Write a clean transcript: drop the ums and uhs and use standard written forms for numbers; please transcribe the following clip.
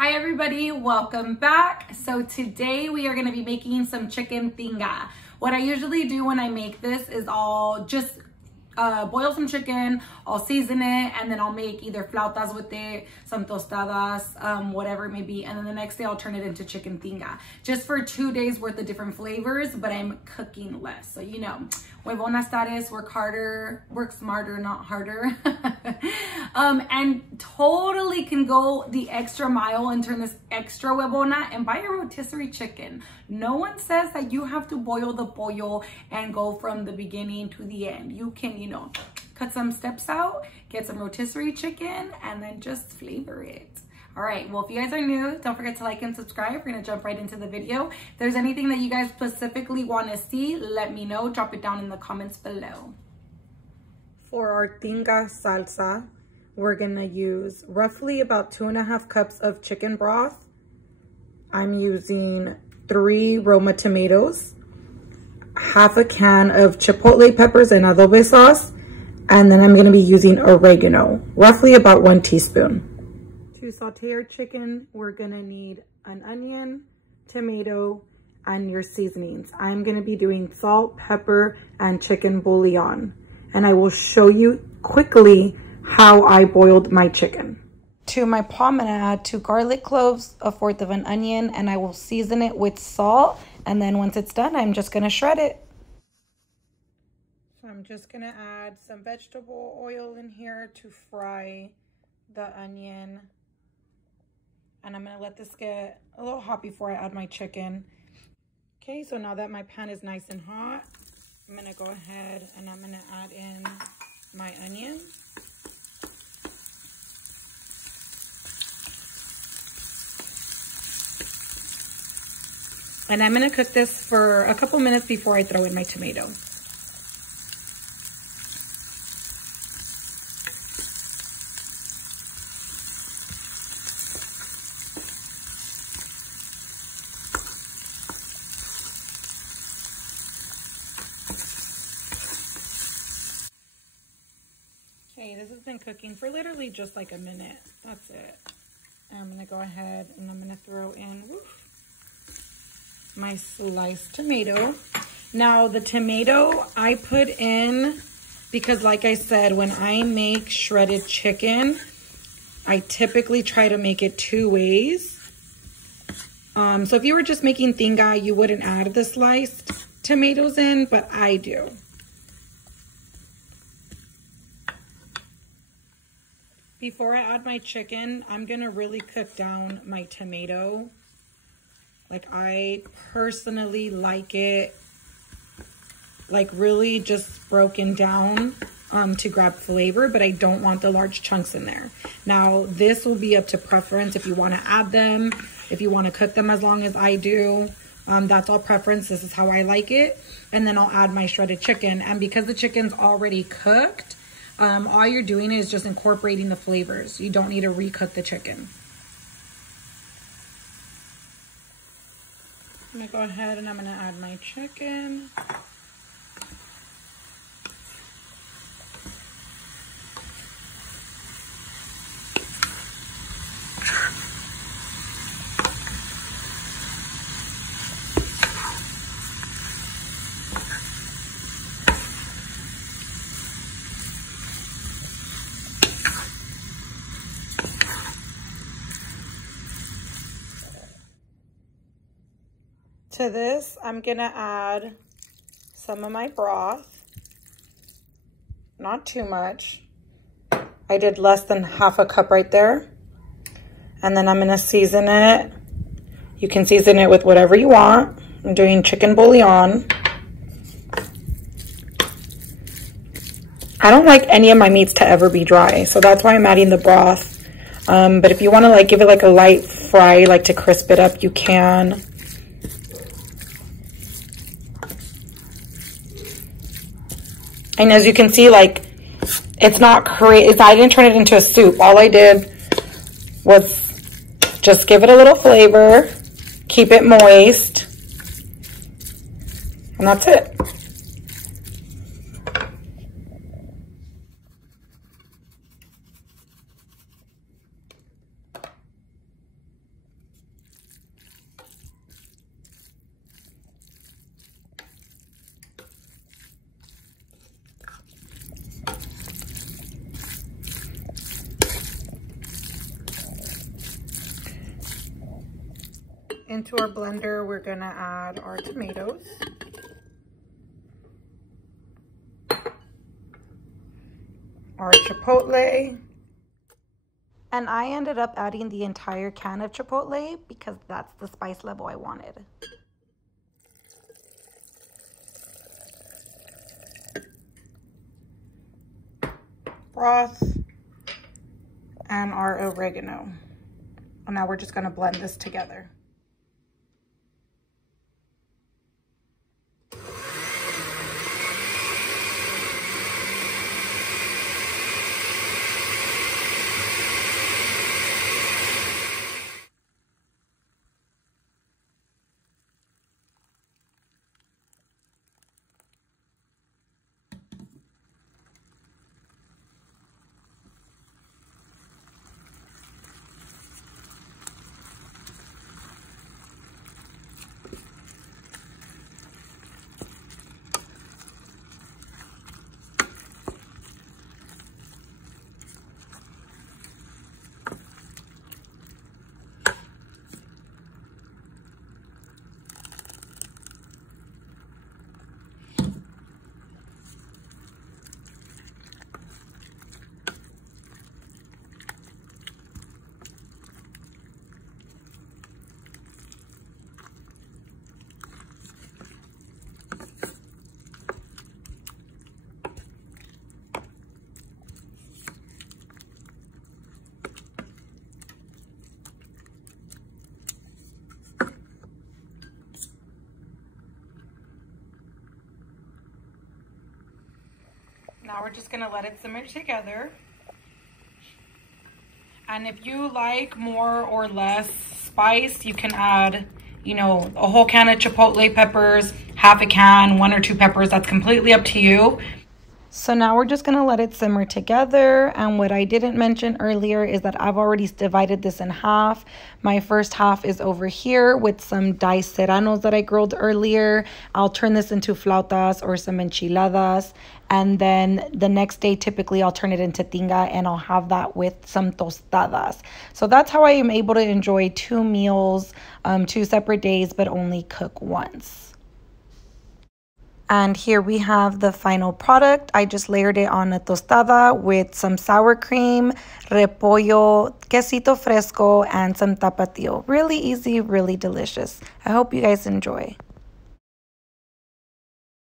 Hi everybody, welcome back. So today we are going to be making some chicken tinga. What I usually do when I make this is I'll just boil some chicken, I'll season it, and then I'll make either flautas with it, some tostadas, whatever it may be, and then the next day I'll turn it into chicken tinga. Just for 2 days worth of different flavors, but I'm cooking less. So you know, huevonas tares, work harder, work smarter, not harder. And totally can go the extra mile and turn this extra huevona and buy a rotisserie chicken. No one says that you have to boil the pollo and go from the beginning to the end. You can, you know, cut some steps out, get some rotisserie chicken, and then just flavor it. All right, well, if you guys are new, don't forget to like and subscribe. We're gonna jump right into the video. If there's anything that you guys specifically wanna see, let me know. Drop it down in the comments below. For our tinga salsa, we're gonna use roughly about 2.5 cups of chicken broth. I'm using 3 Roma tomatoes, half a can of chipotle peppers and adobe sauce, and then I'm gonna be using oregano, roughly about 1 teaspoon. To saute our chicken, we're gonna need an onion, tomato, and your seasonings. I'm gonna be doing salt, pepper, and chicken bouillon. And I will show you quickly how I boiled my chicken. To my pot, I'm gonna add 2 garlic cloves, 1/4 of an onion, and I will season it with salt. And then once it's done, I'm just gonna shred it. So I'm just gonna add some vegetable oil in here to fry the onion. And I'm gonna let this get a little hot before I add my chicken. Okay, so now that my pan is nice and hot, I'm gonna go ahead and I'm gonna add in my onion. And I'm gonna cook this for a couple minutes before I throw in my tomato. Okay, this has been cooking for literally just like a minute. That's it. I'm gonna go ahead and I'm gonna throw in my sliced tomato. Now the tomato I put in because, like I said, when I make shredded chicken, I typically try to make it 2 ways. So if you were just making tinga, you wouldn't add the sliced tomatoes in, but I do. Before I add my chicken, I'm gonna really cook down my tomato. Like, I personally like it, like, really just broken down to grab flavor, but I don't want the large chunks in there. Now, this will be up to preference if you want to add them, if you want to cook them as long as I do. That's all preference. This is how I like it. And then I'll add my shredded chicken. And because the chicken's already cooked, all you're doing is just incorporating the flavors. You don't need to recook the chicken. I'm gonna go ahead and I'm gonna add my chicken. To this, I'm gonna add some of my broth, not too much. I did less than half a cup right there. And then I'm gonna season it. You can season it with whatever you want. I'm doing chicken bouillon. I don't like any of my meats to ever be dry, so that's why I'm adding the broth. But if you wanna like give it like a light fry, like to crisp it up, you can. And as you can see, like, it's not crazy. I didn't turn it into a soup. All I did was just give it a little flavor, keep it moist, and that's it. Into our blender, we're gonna add our tomatoes. Our chipotle. And I ended up adding the entire can of chipotle because that's the spice level I wanted. Broth and our oregano. And now we're just gonna blend this together. Now we're just gonna let it simmer together. And if you like more or less spice, you can add, you know, a whole can of chipotle peppers, half a can, 1 or 2 peppers. That's completely up to you. So now we're just gonna let it simmer together. And what I didn't mention earlier is that I've already divided this in half. My first half is over here with some diced serranos that I grilled earlier. I'll turn this into flautas or some enchiladas. And then the next day, typically I'll turn it into tinga and I'll have that with some tostadas. So that's how I am able to enjoy 2 meals, 2 separate days, but only cook once. And here we have the final product. I just layered it on a tostada with some sour cream, repollo, quesito fresco, and some tapatio. Really easy, really delicious. I hope you guys enjoy.